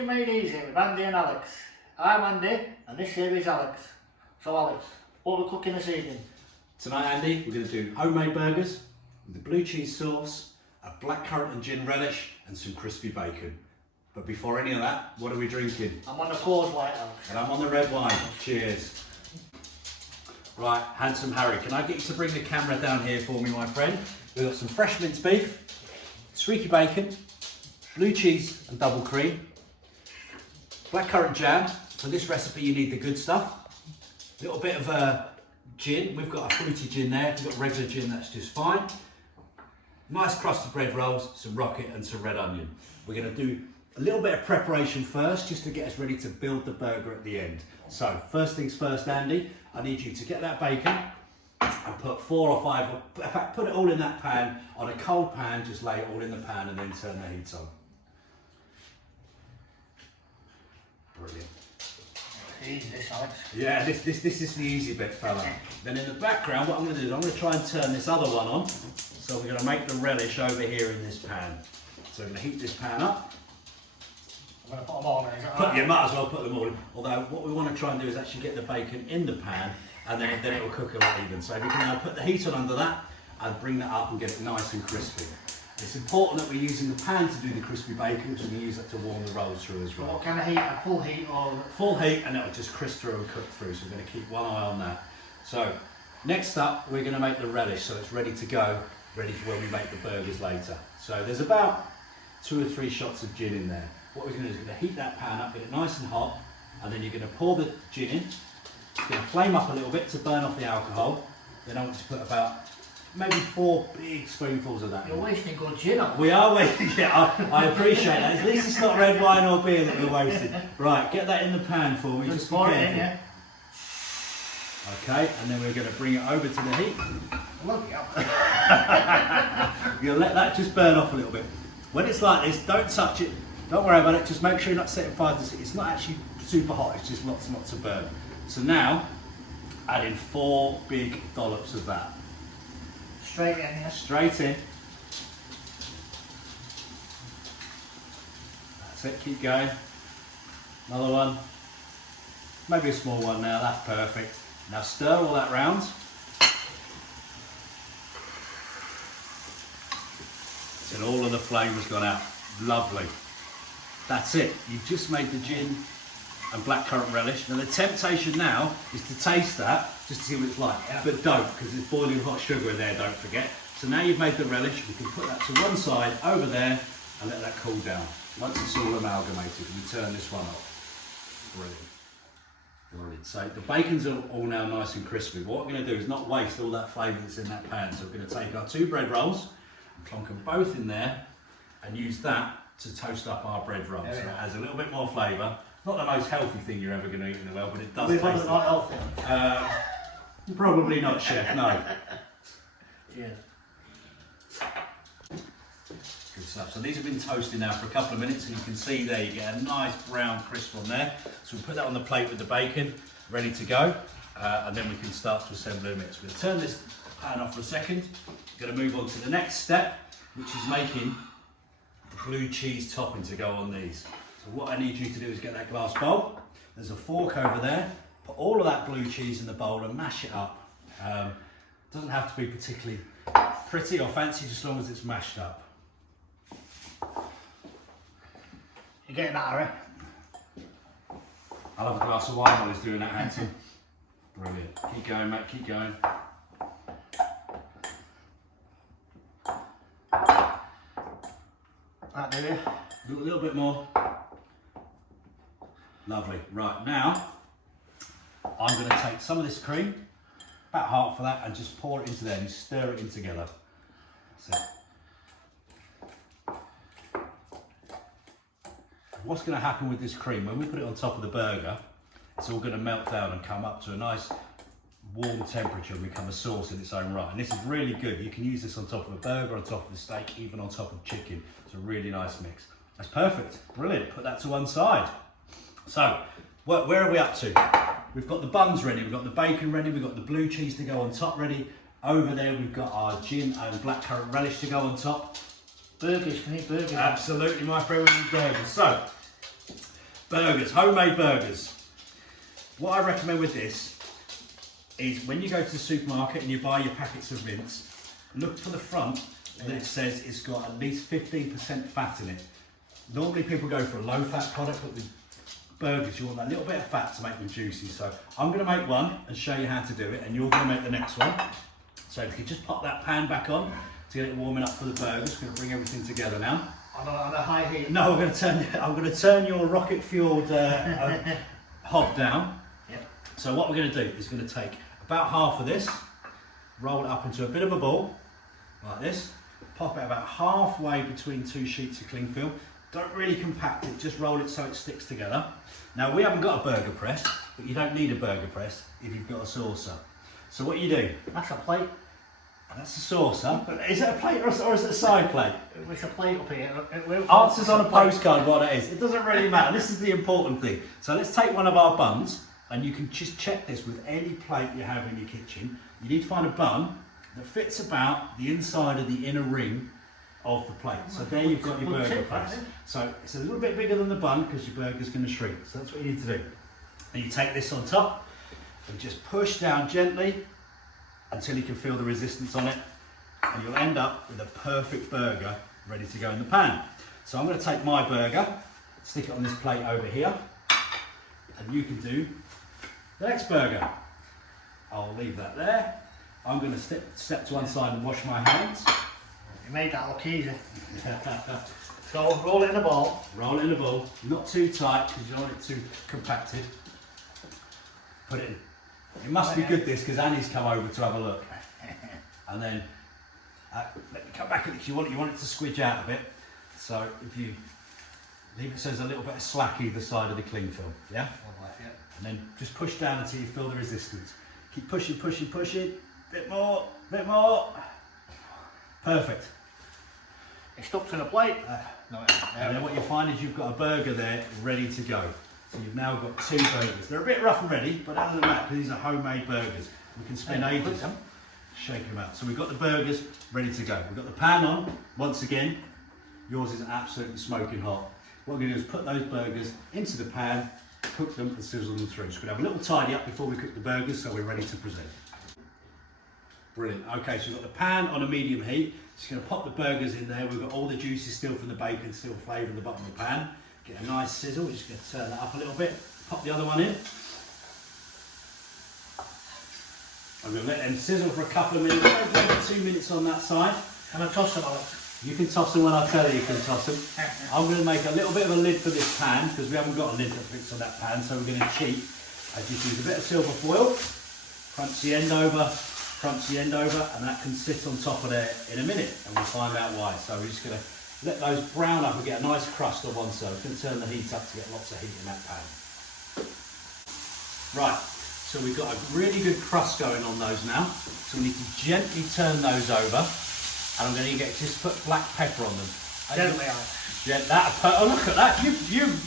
Cooking Made Easy with Andy and Alex. I'm Andy and this here is Alex. So Alex, what are we cooking this evening? Tonight, Andy, we're going to do homemade burgers with a blue cheese sauce, a blackcurrant and gin relish, and some crispy bacon. But before any of that, what are we drinking? I'm on the Coors White, Alex. And I'm on the red wine. Cheers. Right, handsome Harry, can I get you to bring the camera down here for me, my friend? We've got some fresh minced beef, streaky bacon, blue cheese and double cream, blackcurrant jam. For this recipe, you need the good stuff. A little bit of gin. We've got a fruity gin there. If you've got regular gin, that's just fine. Nice crusted bread rolls, some rocket and some red onion. We're going to do a little bit of preparation first, just to get us ready to build the burger at the end. So, first things first, Andy, I need you to get that bacon and put 4 or 5, in fact, put it all in that pan, on a cold pan, just lay it all in the pan and then turn the heat on. Brilliant. Easy this, Alex. Yeah, this is the easy bit, fella. Then in the background, what I'm going to do is I'm going to try and turn this other one on. So we're going to make the relish over here in this pan. So we're going to heat this pan up. I'm going to put them all in. You might as well put them all in. Although what we want to try and do is actually get the bacon in the pan, and then it will cook a lot even. So if you can now put the heat on under that and bring that up and get it nice and crispy. It's important that we're using the pan to do the crispy bacon, because we can use that to warm the rolls through as well. What kind of heat? A full heat or? Full heat, and it'll just crisp through and cook through. So we're going to keep one eye on that. So next up, we're going to make the relish, so it's ready to go, ready for when we make the burgers later. So there's about 2 or 3 shots of gin in there. What we're going to do is we're going to heat that pan up, get it nice and hot, and then you're going to pour the gin in. It's going to flame up a little bit to burn off the alcohol. Then I want you to put about maybe 4 big spoonfuls of that in. You're wasting good gin on. We are wasting, yeah, I appreciate that. At least it's not red wine or beer that we're wasting. Right, get that in the pan for me. Just pour it in, yeah. Okay, and then we're going to bring it over to the heat. Bloody hell. You'll let that just burn off a little bit. When it's like this, don't touch it. Don't worry about it. Just make sure you're not setting fire to it. It's not actually super hot. It's just lots and lots of burn. So now, add in 4 big dollops of that. Straight in, yeah. Straight in. That's it. Keep going. Another one. Maybe a small one now. That's perfect. Now stir all that round. Till all of the flame has gone out. Lovely. That's it. You've just made the gin and blackcurrant relish. Now the temptation now is to taste that, just to see what it's like. Yeah. But don't, because there's boiling hot sugar in there, don't forget. So now you've made the relish, we can put that to one side, over there, and let that cool down. Once it's all amalgamated, we turn this one off. Brilliant. Brilliant. So the bacon's all now nice and crispy. But what we're going to do is not waste all that flavour that's in that pan. So we're going to take our 2 bread rolls and plonk them both in there and use that to toast up our bread rolls. Yeah, yeah. So it has a little bit more flavour. Not the most healthy thing you're ever going to eat in the world, but it does taste probably not healthy. Probably not, chef, no. Yeah. Good stuff. So these have been toasted now for a couple of minutes, and you can see there you get a nice brown crisp on there. So we'll put that on the plate with the bacon, ready to go, and then we can start to assemble in a minute. So we're going to turn this pan off for a second. We're going to move on to the next step, which is making the blue cheese topping to go on these. So what I need you to do is get that glass bowl. There's a fork over there. Put all of that blue cheese in the bowl and mash it up. Doesn't have to be particularly pretty or fancy, just as long as it's mashed up. You're getting that, Harry? I'll have a glass of wine while he's doing that, handsome. Brilliant. Keep going, mate, keep going. That do you? Do a little bit more. Lovely. Right, now I'm going to take some of this cream, about half of that, and just pour it into there and stir it in together. That's it. What's going to happen with this cream, when we put it on top of the burger, it's all going to melt down and come up to a nice warm temperature and become a sauce in its own right. And this is really good. You can use this on top of a burger, on top of the steak, even on top of chicken. It's a really nice mix. That's perfect. Brilliant. Put that to one side. So, where are we up to? We've got the buns ready, we've got the bacon ready, we've got the blue cheese to go on top ready. Over there we've got our gin and blackcurrant relish to go on top. Burgers, can you eat burgers? Absolutely, my friend, we need burgers. So, Burgers, homemade burgers. What I recommend with this is when you go to the supermarket and you buy your packets of mince, look for the front that it says it's got at least 15% fat in it. Normally people go for a low fat product, but with burgers you want that little bit of fat to make them juicy. So I'm going to make one and show you how to do it, and you're going to make the next one. So if you just pop that pan back on to get it warming up for the burgers, we're going to bring everything together now. On a high heat. No, I'm going to turn your rocket fueled hob down. Yep. So what we're going to do is going to take about half of this, roll it up into a bit of a ball, like this, pop it about halfway between two sheets of cling film. Don't really compact it, just roll it so it sticks together. Now we haven't got a burger press, but you don't need a burger press if you've got a saucer. So what you do, That's a plate. that's a saucer, but is it a plate or is it a side plate? It's a plate up here. Answers on a postcard what it is. It doesn't really matter. This is the important thing. So let's take one of our buns, and you can just check this with any plate you have in your kitchen. You need to find a bun that fits about the inside of the inner ring of the plate. So there you've got your burger press. So it's a little bit bigger than the bun because your burger's going to shrink. So that's what you need to do. And you take this on top and just push down gently until you can feel the resistance on it, and you'll end up with a perfect burger ready to go in the pan. So I'm going to take my burger, stick it on this plate over here, and you can do the next burger. I'll leave that there. I'm going to step to one side and wash my hands. You made that look easy. So roll it in a ball. Roll it in a ball, not too tight because you don't want it too compacted. Put it in. It must be good this because Annie's come over to have a look. And then let me come back at it. You want it to squidge out a bit. So if you leave it so there's a little bit of slack either side of the cling film, yeah? And then just push down until you feel the resistance. Keep pushing, pushing, pushing. Bit more, bit more. Perfect. It stuck to the plate. And then what you find is you've got a burger there ready to go. So you've now got two burgers. They're a bit rough and ready, but other than that, these are homemade burgers. We can spend ages shaking them out. So we've got the burgers ready to go. We've got the pan on. Once again, yours is absolutely smoking hot. What we're going to do is put those burgers into the pan, cook them and sizzle them through. So we're going to have a little tidy up before we cook the burgers so we're ready to present. Brilliant. Okay, so we've got the pan on a medium heat. Just going to pop the burgers in there. We've got all the juices still from the bacon, still flavouring the bottom of the pan. Get a nice sizzle. We're just going to turn that up a little bit. Pop the other one in. I'm going to let them sizzle for a couple of minutes, maybe 2 minutes on that side. Can I toss them, Alex? You can toss them when I tell you you can toss them. I'm going to make a little bit of a lid for this pan because we haven't got a lid that fits on that pan, so we're going to cheat. I just use a bit of silver foil, crunch the end over, and that can sit on top of there in a minute, and we'll find out why. So we're just going to let those brown up and get a nice crust on one side. We're going to turn the heat up to get lots of heat in that pan. Right, so we've got a really good crust going on those now. So we need to gently turn those over, and I'm going to just put black pepper on them. Gently, Alex. Oh, look at that!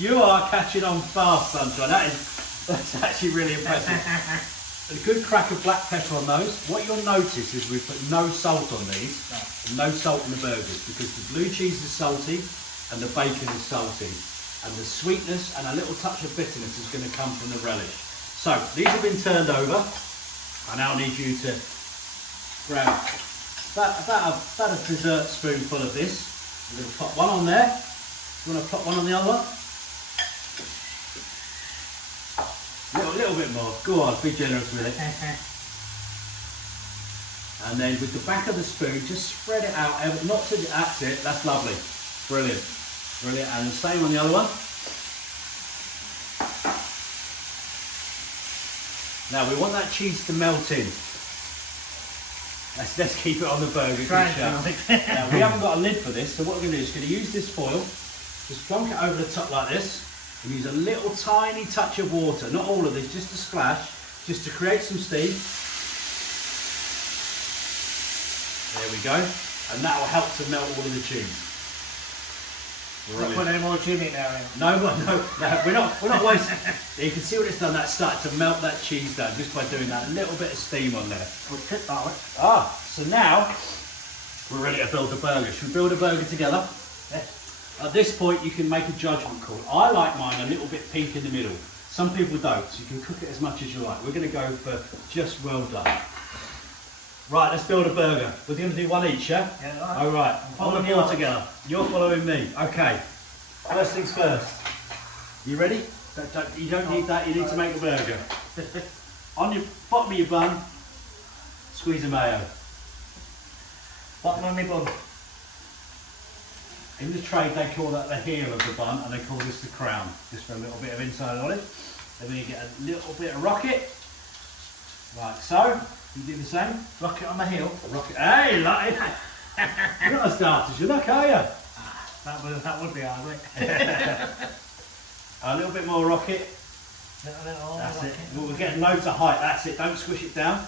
You are catching on fast, sunshine. That's actually really impressive. A good crack of black pepper on those. What you'll notice is we've put no salt on these, no salt in the burgers, because the blue cheese is salty and the bacon is salty, and the sweetness and a little touch of bitterness is going to come from the relish. So these have been turned over. I now need you to grab about a dessert spoonful of this. We're going to pop one on there. You want to pop one on the other one? A little bit more. Go on, be generous with it. And then with the back of the spoon, just spread it out. Not to that's it. That's lovely. Brilliant. Brilliant. And the same on the other one. Now we want that cheese to melt in. Let's keep it on the burger. Now we haven't got a lid for this, so what we're going to do is going to use this foil, just plonk it over the top like this, and use a little tiny touch of water, not all of this, just a splash, just to create some steam. There we go, and that will help to melt all of the cheese. Not put any more chili in there. No, we're not wasting. You can see what it's done. That's started to melt that cheese down just by doing that little bit of steam on there. Good tip, Alex. So now we're ready to build the burger. Should we build a burger together? Yes. At this point you can make a judgment call. I like mine a little bit pink in the middle. Some people don't, so you can cook it as much as you like. We're going to go for just well done. Right, let's build a burger. We're going to do one each, yeah? Yeah, right. All right, on the board together. You're following me. Okay, first things first. You ready? You don't need that, you need to make a burger. On your bottom of your bun, squeeze a mayo. Bottom of my bun. In the trade they call that the heel of the bun and they call this the crown, just for a little bit of inside on it. Then you get a little bit of rocket, like so. You do the same. Rocket on my heel. Rocket, hey, like you're not as daft as you look, are you? That would be hard, wouldn't it? A little bit more rocket. That's it. Well, we're getting loads of height, that's it, don't squish it down.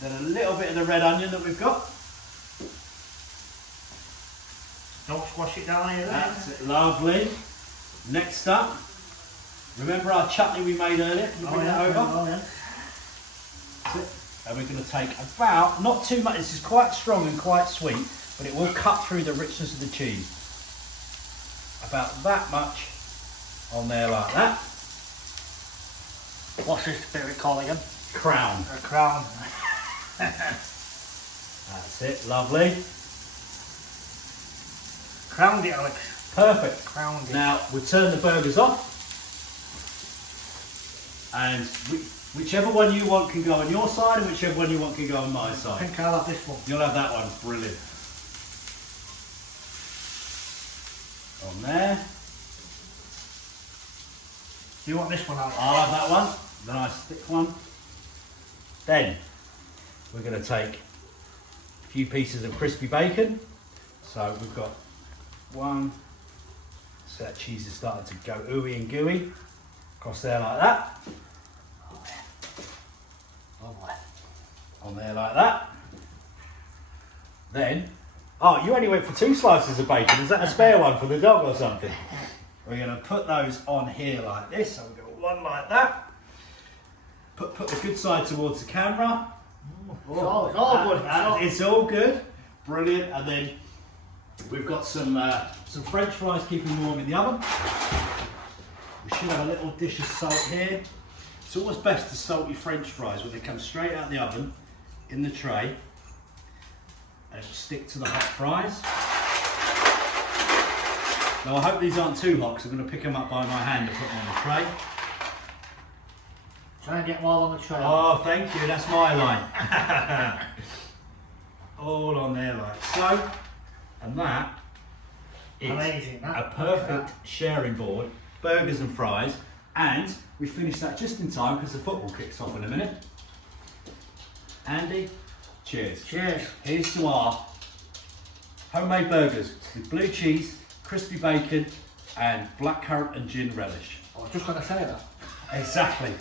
Then a little bit of the red onion that we've got. Don't squash it down here. That's it, lovely. Next up, remember our chutney we made earlier? Can you bring that over? Oh, yeah. That's it. And we're going to take about, not too much, this is quite strong and quite sweet, but it will cut through the richness of the cheese. About that much on there like that. What's this bit we call again? Crown. A crown. That's it, lovely. Crowned it, Alex. Perfect. Crowned it. Now we'll turn the burgers off. And whichever one you want can go on your side and whichever one you want can go on my I side. think I'll have this one. You'll have that one, brilliant. On there. Do you want this one, Alex? I'll have that one, the nice thick one. Then we're going to take a few pieces of crispy bacon. So we've got one, so that cheese is starting to go ooey and gooey. Across there like that. Lovely. On there like that. Then, oh, you only went for 2 slices of bacon. Is that a spare one for the dog or something? We're going to put those on here like this. So we've got one like that. Put the good side towards the camera. It's all good. It's all good. Brilliant. And then we've got some French fries keeping warm in the oven. We should have a little dish of salt here. It's always best to salt your French fries when they come straight out of the oven in the tray. And it'll stick to the hot fries. Now I hope these aren't too hot because I'm going to pick them up by my hand and put them on the tray. Try and get them all on the tray. Oh, thank you, that's my line. All on there like so. And that is amazing, a perfect sharing board, burgers and fries. And we finished that just in time because the football kicks off in a minute. Andy, cheers. Cheers. Here's to our homemade burgers with blue cheese, crispy bacon and blackcurrant and gin relish. I was just going to say that. Exactly.